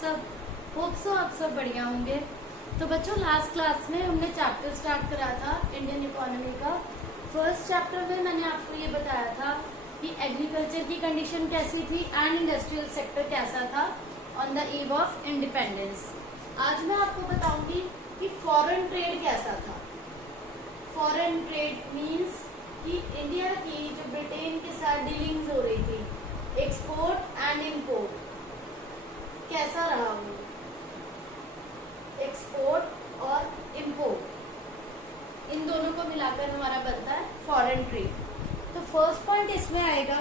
सब? Hope so आप सब बढ़िया होंगे। तो बच्चों, लास्ट क्लास में हमने चैप्टर स्टार्ट करा था इंडियन इकोनॉमी का। फर्स्ट चैप्टर में मैंने आपको ये बताया था कि एग्रीकल्चर की कंडीशन कैसी थी एंड इंडस्ट्रियल सेक्टर कैसा था on the eve of independence. आज मैं आपको बताऊंगी कि फॉरेन ट्रेड कैसा था। फॉरेन ट्रेड मीन्स कि इंडिया की जो ब्रिटेन के साथ डीलिंग्स हो रही थी, एक्सपोर्ट एंड इम्पोर्ट, कैसा रहा वो, एक्सपोर्ट और इम्पोर्ट, इन दोनों को मिलाकर हमारा बनता है फॉरेन ट्रेड। तो फर्स्ट पॉइंट इसमें आएगा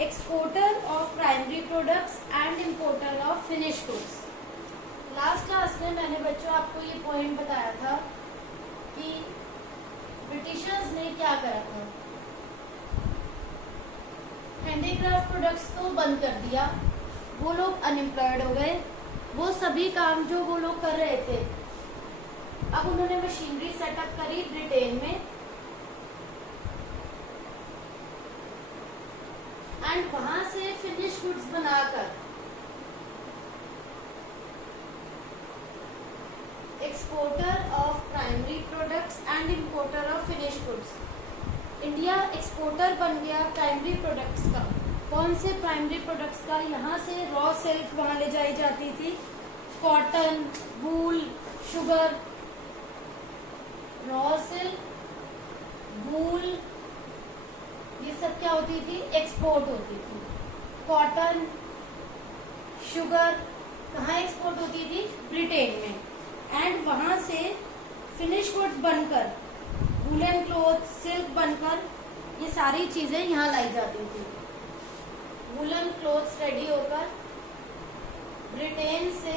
exporter of primary products and importer of finish goods. Last class में मैंने बच्चों आपको ये पॉइंट बताया था कि ब्रिटिशर्स ने क्या करा था, हैंडीक्राफ्ट प्रोडक्ट्स को बंद कर दिया, वो लोग अनएम्प्लॉयड हो गए। वो सभी काम जो वो लोग कर रहे थे, अब उन्होंने मशीनरी सेटअप करी ब्रिटेन में एंड वहां से फिनिश गुड्स बनाकर exporter of primary products and importer of finish goods. India exporter बन गया प्राइमरी प्रोडक्ट्स का। कौन से प्राइमरी प्रोडक्ट्स का? यहाँ से रॉ सिल्क वहां ले जाई जाती थी, कॉटन, वूल, शुगर। रॉ सिल्क, वूल, ये सब क्या होती थी? एक्सपोर्ट होती थी। कॉटन, शुगर कहाँ एक्सपोर्ट होती थी? ब्रिटेन में। एंड वहां से फिनिश गुड्स बनकर, वूलन क्लॉथ, सिल्क बनकर ये सारी चीजें यहाँ लाई जाती थी। वूलन क्लॉथ्स रेडी होकर ब्रिटेन से,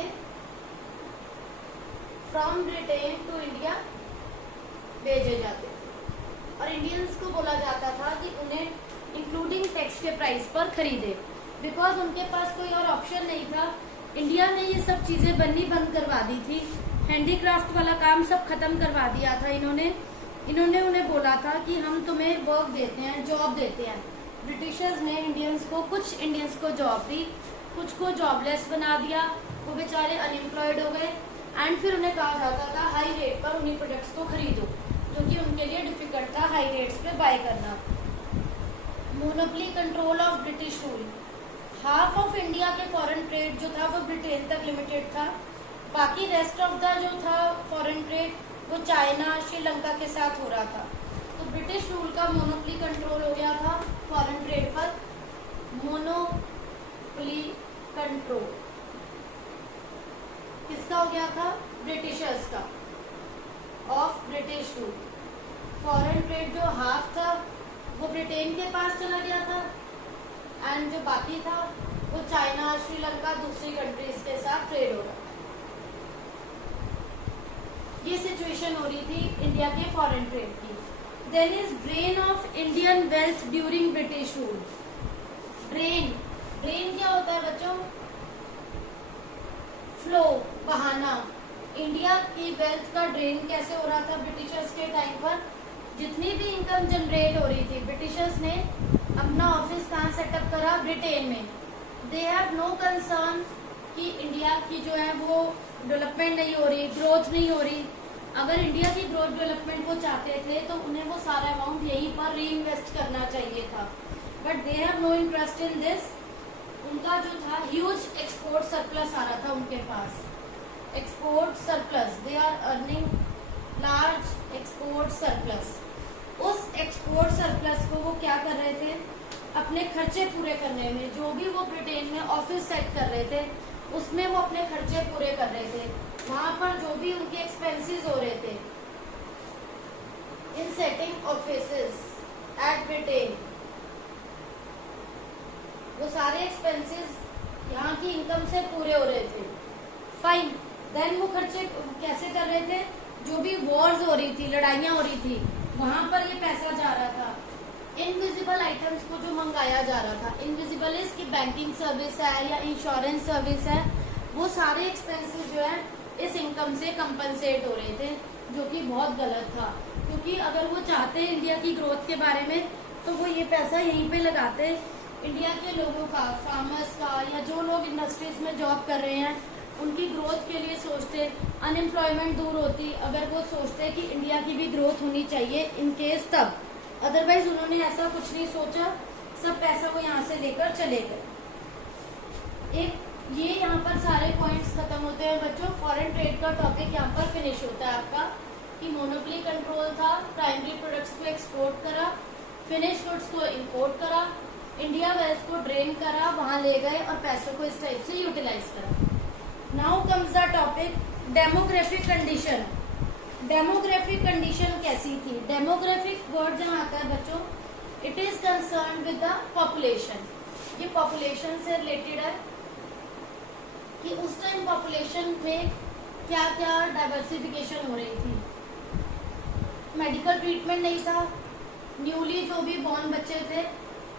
फ्रॉम ब्रिटेन टू इंडिया भेजे जाते थे और इंडियंस को बोला जाता था कि उन्हें इंक्लूडिंग टैक्स के प्राइस पर खरीदे, बिकॉज उनके पास कोई और ऑप्शन नहीं था। इंडिया ने ये सब चीजें बननी बंद करवा दी थी, हैंडीक्राफ्ट वाला काम सब खत्म करवा दिया था इन्होंने उन्हें बोला था कि हम तुम्हें वर्क देते हैं, जॉब देते हैं। ब्रिटिशर्स ने कुछ इंडियंस को जॉब दी, कुछ को जॉबलेस बना दिया, वो बेचारे अनएम्प्लॉयड हो गए एंड फिर उन्हें कहा जाता था हाई रेट पर उन्हीं प्रोडक्ट्स को खरीदो, जो कि उनके लिए डिफिकल्ट था हाई रेट्स पे बाय करना। Monopoly control of British rule. Half of India के फॉरेन ट्रेड जो था वो ब्रिटेन तक लिमिटेड था, बाकी रेस्ट ऑफ द जो था फॉरेन ट्रेड वो चाइना, श्रीलंका के साथ हो रहा था। तो ब्रिटिश रूल का मोनोपोली कंट्रोल हो गया था फॉरेन ट्रेड पर। मोनोपोली कंट्रोल किसका हो गया था? ब्रिटिशर्स का, of British rule. Foreign trade जो हाफ था वो ब्रिटेन के पास चला गया था एंड जो बाकी था वो चाइना, श्रीलंका, दूसरी कंट्रीज के साथ ट्रेड हो रहा था। ये सिचुएशन हो रही थी इंडिया के फॉरेन ट्रेड की। Then is drain of Indian wealth during British rule. Drain क्या होता है बच्चों? फ्लो, बहाना। इंडिया की वेल्थ का ड्रेन कैसे हो रहा था ब्रिटिशर्स के टाइम पर? जितनी भी इनकम जनरेट हो रही थी, ब्रिटिशर्स ने अपना ऑफिस कहाँ सेटअप करा? ब्रिटेन में। दे हैव नो कंसर्न कि इंडिया की जो है वो डेवलपमेंट नहीं हो रही, ग्रोथ नहीं हो रही। अगर इंडिया की ग्रोथ डेवलपमेंट वो चाहते थे तो उन्हें वो सारा अमाउंट यहीं पर री इन्वेस्ट करना चाहिए था, but they have no interest in this. उनका जो था ह्यूज एक्सपोर्ट सरप्लस आ रहा था उनके पास, export surplus. They are earning large export surplus. उस एक्सपोर्ट सरप्लस को वो क्या कर रहे थे? अपने खर्चे पूरे करने में, जो भी वो ब्रिटेन में ऑफिस सेट कर रहे थे उसमें वो अपने खर्चे पूरे कर रहे थे। वहां पर जो भी उनके एक्सपेंसेस हो रहे थे in setting offices at Britain, वो सारे एक्सपेंसेस यहाँ की इनकम से पूरे हो रहे थे। फाइन। देन वो खर्चे कैसे कर रहे थे? जो भी वॉर्स हो रही थी, लड़ाइयाँ हो रही थी, वहां पर ये पैसा जा रहा था। इनविजिबल आइटम्स को जो मंगाया जा रहा था, इनविजिबल इसकी बैंकिंग सर्विस है या इंश्योरेंस सर्विस है, वो सारे एक्सपेंसेस जो है इस इनकम से कंपनसेट हो रहे थे, जो कि बहुत गलत था। क्योंकि अगर वो चाहते इंडिया की ग्रोथ के बारे में तो वो ये पैसा यहीं पे लगाते, इंडिया के लोगों का, फार्मर्स का, या जो लोग इंडस्ट्रीज में जॉब कर रहे हैं उनकी ग्रोथ के लिए सोचते, अनएम्प्लॉयमेंट दूर होती, अगर वो सोचते कि इंडिया की भी ग्रोथ होनी चाहिए इन केस तब। अदरवाइज उन्होंने ऐसा कुछ नहीं सोचा, सब पैसा वो यहाँ से लेकर चले गए। एक ये यहाँ पर सारे पॉइंट्स खत्म होते हैं बच्चों। फॉरेन ट्रेड का टॉपिक यहाँ पर फिनिश होता है आपका, कि मोनोपोली कंट्रोल था, प्राइमरी प्रोडक्ट्स को एक्सपोर्ट करा, फिनिश गुड्स को इंपोर्ट करा, इंडिया वेल्थ को ड्रेन करा, वहां ले गए और पैसों को इस टाइप से यूटिलाइज करा। Now comes the topic demographic condition. Demographic condition कैसी थी? डेमोग्राफिक वर्ड जहाँ आता है बच्चों, it is concern with the population. ये पॉपुलेशन से रिलेटेड है कि उस टाइम पॉपुलेशन में क्या क्या डाइवर्सिफिकेशन हो रही थी। मेडिकल ट्रीटमेंट नहीं था, न्यूली जो भी बॉर्न बच्चे थे,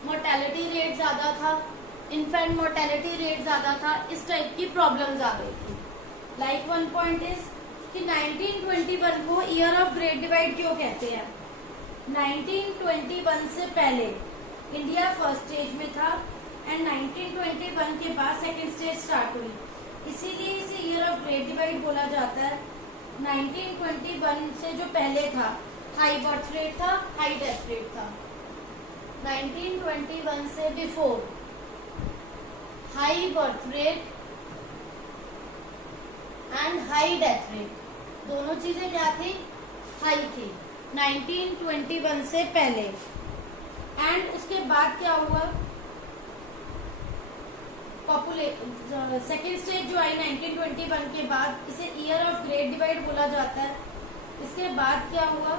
मोर्टेलिटी रेट ज्यादा था, इन्फेंट मोर्टेलिटी रेट ज्यादा था, इस टाइप की प्रॉब्लम्स आ गई थी। लाइक वन पॉइंट इज कि 1921 को ईयर ऑफ ग्रेट डिवाइड क्यों कहते हैं? 1921 से पहले इंडिया फर्स्ट स्टेज में था एंड 1921 के बाद सेकेंड स्टेज स्टार्ट हुई, इसीलिए इसे ईयर ऑफ ग्रेट डिवाइड बोला जाता है। 1921 से जो पहले था, हाई बर्थ रेट था, हाई डेथ रेट था। 1921 से before high birth rate and high death rate, दोनों चीजें क्या थी? हाई थी 1921 से पहले। एंड उसके बाद क्या हुआ? सेकेंड स्टेज जो आई 1921 के बाद, इसे ईयर ऑफ ग्रेट डिवाइड बोला जाता है। इसके बाद क्या हुआ?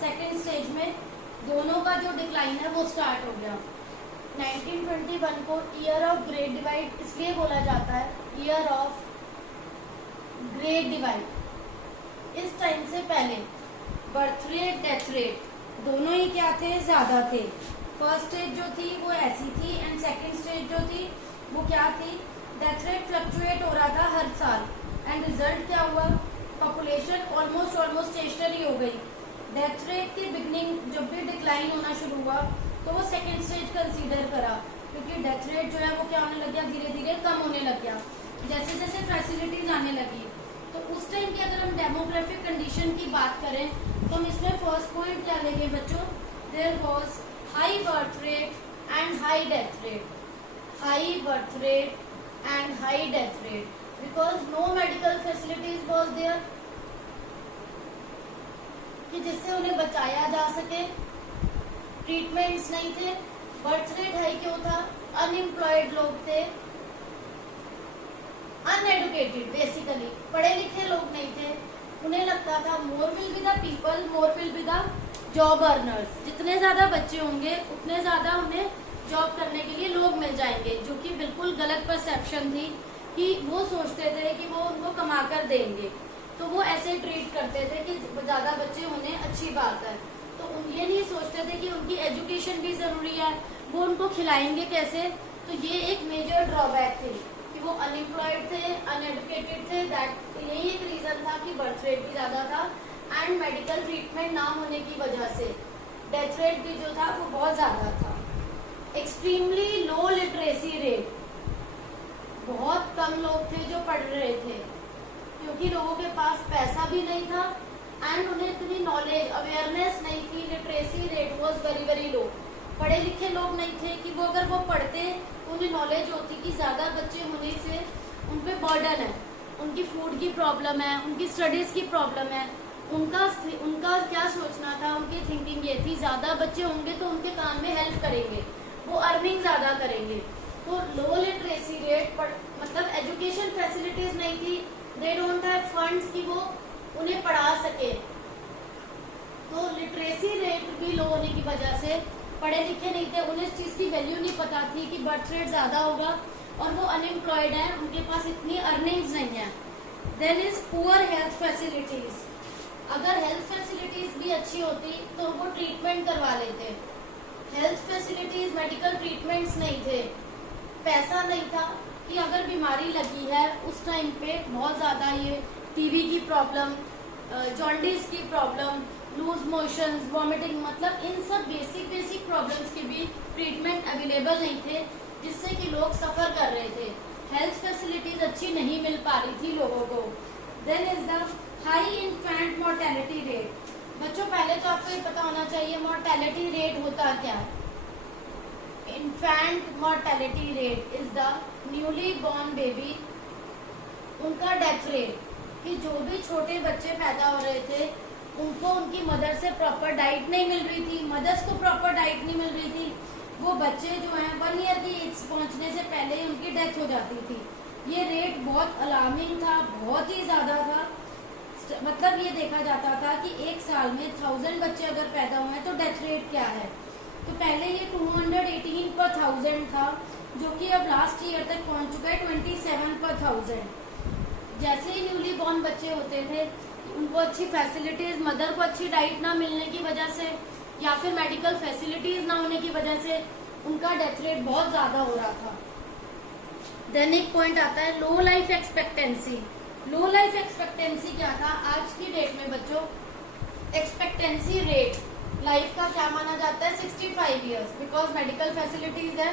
सेकेंड स्टेज में दोनों का जो डिक्लाइन है वो स्टार्ट हो गया। 1921 को ईयर ऑफ ग्रेट डिवाइड इसलिए बोला जाता है, ईयर ऑफ ग्रेट डिवाइड। इस टाइम से पहले बर्थ रेट, डेथ रेट दोनों ही क्या थे? ज्यादा थे। फर्स्ट स्टेज जो थी वो ऐसी थी एंड सेकेंड स्टेज जो थी वो क्या थी? डेथ रेट फ्लक्चुएट हो रहा था हर साल एंड रिजल्ट क्या हुआ? पॉपुलेशन ऑलमोस्ट स्टेशनरी हो गई। डेथ रेट की बिगनिंग जब भी डिक्लाइन होना शुरू हुआ तो वो सेकेंड स्टेज कंसीडर करा, क्योंकि डेथ रेट जो है वो क्या होने लग गया? धीरे धीरे कम होने लग गया जैसे जैसे फैसिलिटीज आने लगी। तो उस टाइम की अगर हम डेमोग्राफिक कंडीशन की बात करें तो हम इसमें फर्स्ट पॉइंट क्या लेंगे बच्चों? There was high birth rate and high death rate. High birth rate and high death rate because no medical facilities was there, कि जिससे उन्हें बचाया जा सके। ट्रीटमेंट्स नहीं थे। बर्थ रेट हाई क्यों था? अनएम्प्लॉयड लोग थे, अनएडुकेटेड, बेसिकली पढ़े लिखे लोग नहीं थे। उन्हें लगता था more will be the people, more will be the job earners. जितने ज्यादा बच्चे होंगे उतने ज्यादा उन्हें जॉब करने के लिए लोग मिल जाएंगे, जो कि बिल्कुल गलत परसेप्शन थी। कि वो सोचते थे कि वो उनको कमा कर देंगे, तो वो ऐसे ट्रीट करते थे कि ज्यादा बच्चे होने अच्छी बात है। तो ये नहीं सोचते थे कि उनकी एजुकेशन भी जरूरी है, वो उनको खिलाएंगे कैसे। तो ये एक मेजर ड्रॉबैक थी कि वो अनएम्प्लॉयड थे, अनएडुकेटेड थे। दैट यही एक रीजन था कि बर्थ रेट भी ज्यादा था एंड मेडिकल ट्रीटमेंट ना होने की वजह से डेथ रेट भी जो था वो बहुत ज्यादा था। एक्सट्रीमली लो लिटरेसी रेट, बहुत कम लोग थे जो पढ़ रहे थे, क्योंकि लोगों के पास पैसा भी नहीं था एंड उन्हें इतनी नॉलेज, अवेयरनेस नहीं थी। Literacy rate was very very low. पढ़े लिखे लोग नहीं थे कि वो अगर वो पढ़ते तो उन्हें नॉलेज होती कि ज्यादा बच्चे होने से उन पे बर्डन है, उनकी फूड की प्रॉब्लम है, उनकी स्टडीज की प्रॉब्लम है। उनका क्या सोचना था, उनकी थिंकिंग ये थी ज्यादा बच्चे होंगे तो उनके काम में हेल्प करेंगे, वो अर्निंग ज्यादा करेंगे। तो लो लिटरेसी रेट, मतलब एजुकेशन फैसिलिटीज नहीं थी, दे डोंट हैव फंड्स कि वो उन्हें पढ़ा सके। तो लिटरेसी रेट भी लो होने की वजह से पढ़े लिखे नहीं थे, उन्हें इस चीज की वैल्यू नहीं पता थी कि बर्थ रेट ज्यादा होगा और वो अनएम्प्लॉयड है, उनके पास इतनी अर्निंग्स नहीं है। Then is poor health facilities. अगर हेल्थ फैसिलिटीज भी अच्छी होती तो वो ट्रीटमेंट करवा लेते। हेल्थ फैसिलिटीज, मेडिकल ट्रीटमेंट्स नहीं थे, पैसा नहीं था कि अगर बीमारी लगी है उस टाइम पे बहुत ज्यादा ये टीबी की प्रॉब्लम, जॉन्डिस की प्रॉब्लम, लूज मोशंस, वॉमिटिंग, मतलब इन सब बेसिक प्रॉब्लम्स के भी ट्रीटमेंट अवेलेबल नहीं थे, जिससे कि लोग सफर कर रहे थे। हेल्थ फैसिलिटीज अच्छी नहीं मिल पा रही थी लोगों को। Then is the high infant mortality rate. बच्चों पहले तो आपको ये पता होना चाहिए मोर्टेलिटी रेट होता क्या है। Infant mortality rate is the newly born baby, उनका डेथ रेट, कि जो भी छोटे बच्चे पैदा हो रहे थे उनको उनकी मदर से प्रॉपर डाइट नहीं मिल रही थी, मदर्स को प्रॉपर डाइट नहीं मिल रही थी, वो बच्चे जो हैं 1 ईयर की एज पहुंचने से पहले ही उनकी डेथ हो जाती थी। ये रेट बहुत अलार्मिंग था, बहुत ही ज़्यादा था। मतलब ये देखा जाता था कि एक साल में 1000 बच्चे अगर पैदा हुए तो डेथ रेट क्या है। तो पहले ये 218 पर 1000 था, जो कि अब लास्ट ईयर तक पहुंच चुका है 27 पर 1000। जैसे ही न्यूली बॉर्न बच्चे होते थे उनको अच्छी फैसिलिटीज, मदर को अच्छी डाइट ना मिलने की वजह से या फिर मेडिकल फैसिलिटीज ना होने की वजह से उनका डेथ रेट बहुत ज्यादा हो रहा था। देन एक पॉइंट आता है लो लाइफ एक्सपेक्टेंसी। लो लाइफ एक्सपेक्टेंसी क्या था आज की डेट में बच्चों? एक्सपेक्टेंसी रेट लाइफ का क्या माना जाता है? 65 ईयर्स, बिकॉज मेडिकल फैसिलिटीज है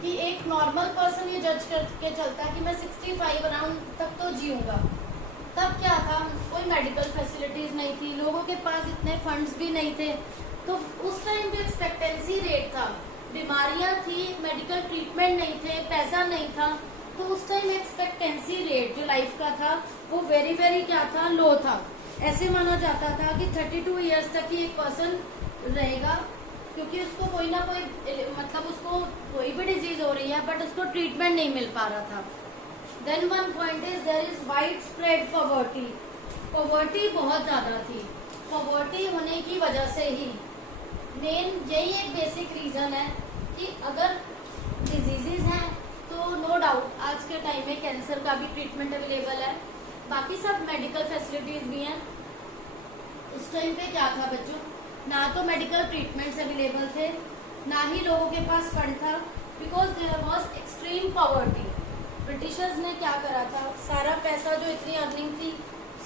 कि एक नॉर्मल पर्सन ये जज करके चलता है कि मैं 65 अराउंड तक तो जीऊंगा। तब क्या था, कोई मेडिकल फैसिलिटीज नहीं थी, लोगों के पास इतने फंड्स भी नहीं थे, तो उस टाइम जो एक्सपेक्टेंसी रेट था, बीमारियां थी, मेडिकल ट्रीटमेंट नहीं थे, पैसा नहीं था, तो उस टाइम एक्सपेक्टेंसी रेट जो लाइफ का था वो वेरी वेरी क्या था? लो था। ऐसे माना जाता था कि 32 ईयर्स तक ही एक पर्सन रहेगा, क्योंकि उसको कोई ना कोई मतलब उसको कोई भी डिजीज हो रही है बट उसको ट्रीटमेंट नहीं मिल पा रहा था। Then one point is there is wide spread poverty. Poverty बहुत ज्यादा थी। पॉवर्टी होने की वजह से ही मेन यही एक बेसिक रीजन है कि अगर डिजीजेज हैं तो नो डाउट आज के टाइम में कैंसर का भी ट्रीटमेंट अवेलेबल है, बाकी सब मेडिकल फैसिलिटीज भी हैं। उस टाइम पे क्या था बच्चों, ना तो मेडिकल ट्रीटमेंट्स अवेलेबल थे, ना ही लोगों के पास फंड था, because there was extreme poverty. Britishers ने क्या करा था, सारा पैसा जो इतनी अर्निंग थी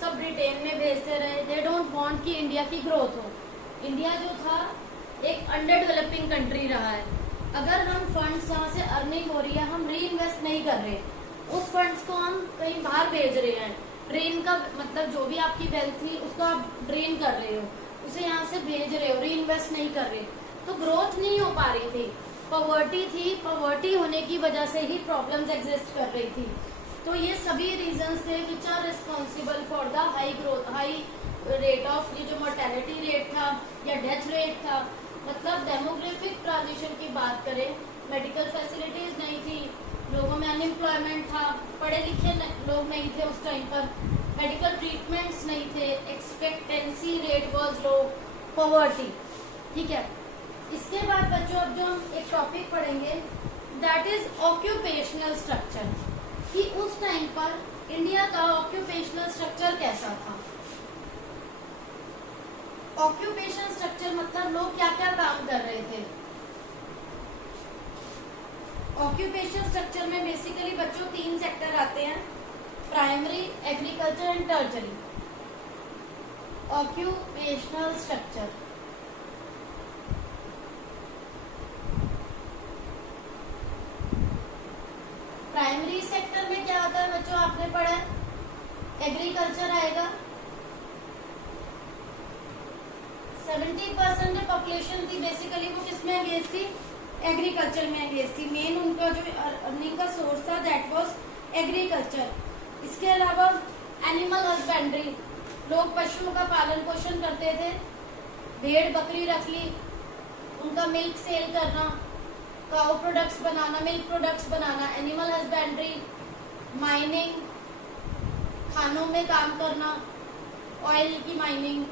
सब ब्रिटेन में भेजते रहे। दे डोंट वांट कि इंडिया की ग्रोथ हो। इंडिया जो था एक अंडर डेवलपिंग कंट्री रहा है। अगर हम फंड्स यहाँ से अर्निंग हो रही है, हम री इन्वेस्ट नहीं कर रहे, उस फंड्स को हम कहीं बाहर भेज रहे हैं, ड्रेन का मतलब जो भी आपकी वेल्थ थी उसको आप ड्रेन कर रहे हो, उसे यहाँ से भेज रहे हो, री इन्वेस्ट नहीं कर रहे, तो ग्रोथ नहीं हो पा रही थी। पॉवर्टी थी, पॉवर्टी होने की वजह से ही प्रॉब्लम्स एग्जिस्ट कर रही थी। तो ये सभी रीजंस थे which are responsible for the high growth, high rate of, ये जो मोर्टेलिटी रेट था या डेथ रेट था। मतलब डेमोग्राफिक ट्रांजिशन की बात करें, मेडिकल फैसिलिटीज नहीं थी, लोगों में अनएम्प्लॉयमेंट था, पढ़े लिखे लोग नहीं थे उस टाइम पर, मेडिकल ट्रीटमेंट्स नहीं थे, expectancy rate was low, poverty. ठीक है, इसके बाद बच्चों अब जो हम एक टॉपिक पढ़ेंगे दैट इज ऑक्यूपेशनल स्ट्रक्चर, कि उस टाइम पर इंडिया का ऑक्यूपेशनल स्ट्रक्चर कैसा था। ऑक्यूपेशनल स्ट्रक्चर मतलब लोग क्या क्या काम कर रहे थे। ऑक्यूपेशनल स्ट्रक्चर में बेसिकली बच्चों 3 सेक्टर आते हैं, primary, agriculture and tertiary. Occupational structure primary sector में क्या आता है बच्चों, आपने पढ़ा है, एग्रीकल्चर आएगा। 70% जो पॉपुलेशन थी बेसिकली वो किसमें एंगेज थी? एग्रीकल्चर में एंगेज थी। मेन उनका जो अर्निंग का सोर्स था दैट वाज एग्रीकल्चर। इसके अलावा एनिमल हस्बेंड्री, लोग पशुओं का पालन पोषण करते थे, भेड़ बकरी रख ली, उनका मिल्क सेल करना, काउ प्रोडक्ट्स बनाना, मिल्क प्रोडक्ट्स बनाना, एनिमल हस्बेंड्री, माइनिंग, खानों में काम करना, ऑयल की माइनिंग,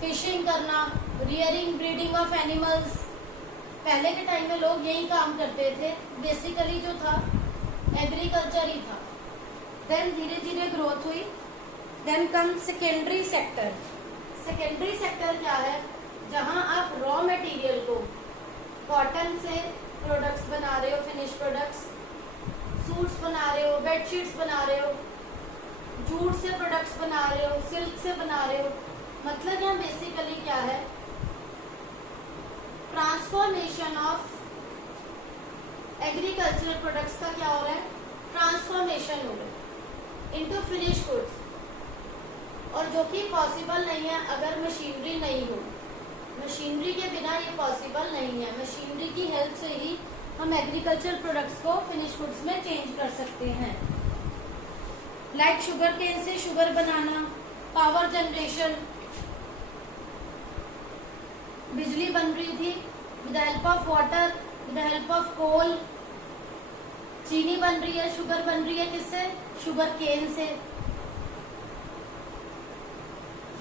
फिशिंग करना, रियरिंग ब्रीडिंग ऑफ एनिमल्स। पहले के टाइम में लोग यही काम करते थे, बेसिकली जो था एग्रीकल्चर ही था। देन धीरे धीरे ग्रोथ हुई। Then come secondary sector. Secondary sector क्या है, जहां आप रॉ मटेरियल को कॉटन से प्रोडक्ट्स बना रहे हो, फिनिश प्रोडक्ट्स, सूट्स बना रहे हो, बेडशीट्स बना रहे हो, जूट से प्रोडक्ट्स बना रहे हो, सिल्क से बना रहे हो। मतलब यहाँ बेसिकली क्या है, ट्रांसफॉर्मेशन ऑफ एग्रीकल्चरल प्रोडक्ट्स का क्या हो रहा है, ट्रांसफॉर्मेशन हो गई इनटू फिनिश गुड्स, और जो कि पॉसिबल नहीं है अगर मशीनरी नहीं हो। मशीनरी के बिना ये पॉसिबल नहीं है। मशीनरी की हेल्प से ही हम एग्रीकल्चर प्रोडक्ट्स को फिनिश गुड्स में चेंज कर सकते हैं। लाइक शुगर केन से शुगर बनाना, पावर जनरेशन, बिजली बन रही थी with the help of water, with the help of coal. चीनी बन रही है, शुगर बन रही है किससे? शुगर केन से।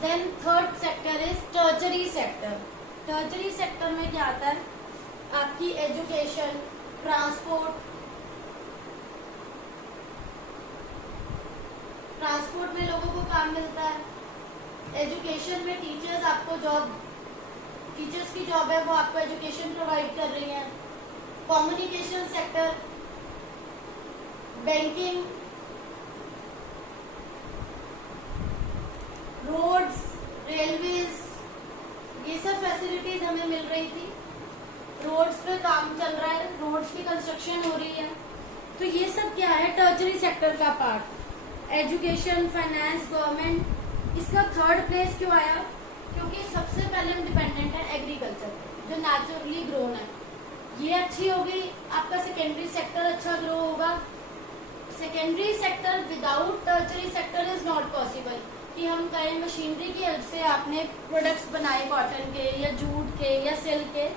Then third sector is tertiary sector. Tertiary sector में क्या आता है? आपकी एजुकेशन, ट्रांसपोर्ट में लोगों को काम मिलता है। एजुकेशन में टीचर्स आपको टीचर्स की जॉब है, वो आपको एजुकेशन प्रोवाइड कर रही हैं। Communication sector, banking, roads, railways, ये सब फैसिलिटीज हमें मिल रही थी। रोड्स पे काम चल रहा है, रोड्स की कंस्ट्रक्शन हो रही है। तो ये सब क्या है? टर्चरी सेक्टर का पार्ट। Education, finance, government. इसका थर्ड प्लेस क्यों आया? क्योंकि सबसे पहले हम डिपेंडेंट है एग्रीकल्चर, जो नेचुरली ग्रोन है। ये अच्छी होगी, आपका सेकेंडरी सेक्टर अच्छा ग्रो होगा। Secondary sector without tertiary sector is not possible कि हम कहें मशीनरी की हेल्प से आपने प्रोडक्ट्स बनाए कॉटन के या जूट के या सिल्क के।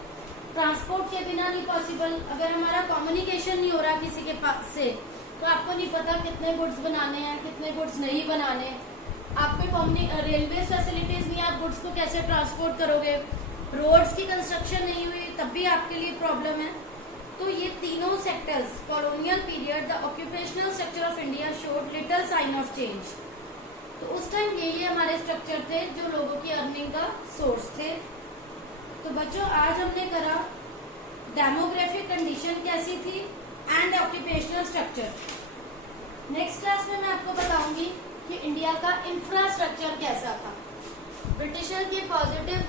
ट्रांसपोर्ट के बिना नहीं पॉसिबल। अगर हमारा कम्युनिकेशन नहीं हो रहा किसी के पास से, तो आपको नहीं पता कितने गुड्स बनाने हैं, कितने गुड्स नहीं बनाने। आप पे रेलवे फैसिलिटीज नहीं, आप गुड्स को कैसे ट्रांसपोर्ट करोगे? रोड्स की कंस्ट्रक्शन नहीं हुई, तब भी आपके लिए प्रॉब्लम है। तो ये तीनों sectors, colonial period, the occupational structure of India showed little sign of change. तो उस टाइम ये हमारे स्ट्रक्चर थे जो लोगों की अर्निंग का सोर्स थे। तो बच्चों, आज हमने करा डेमोग्राफिक कंडीशन कैसी थी and occupational structure. Next class में मैं आपको बताऊंगी कि इंडिया का इंफ्रास्ट्रक्चर कैसा था। ब्रिटिशर के पॉजिटिव,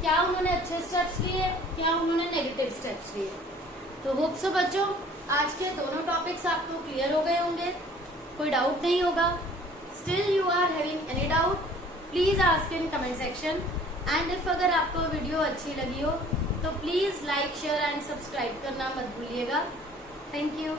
क्या उन्होंने अच्छे स्टेप्स लिए, क्या उन्होंने नेगेटिव स्टेप्स लिए। तो होप सो बच्चों, आज के दोनों टॉपिक्स आपको क्लियर हो गए होंगे, कोई डाउट नहीं होगा। Still you are having any doubt, please ask in comment section. And if अगर आपको वीडियो अच्छी लगी हो तो please like, share and subscribe करना मत भूलिएगा। Thank you.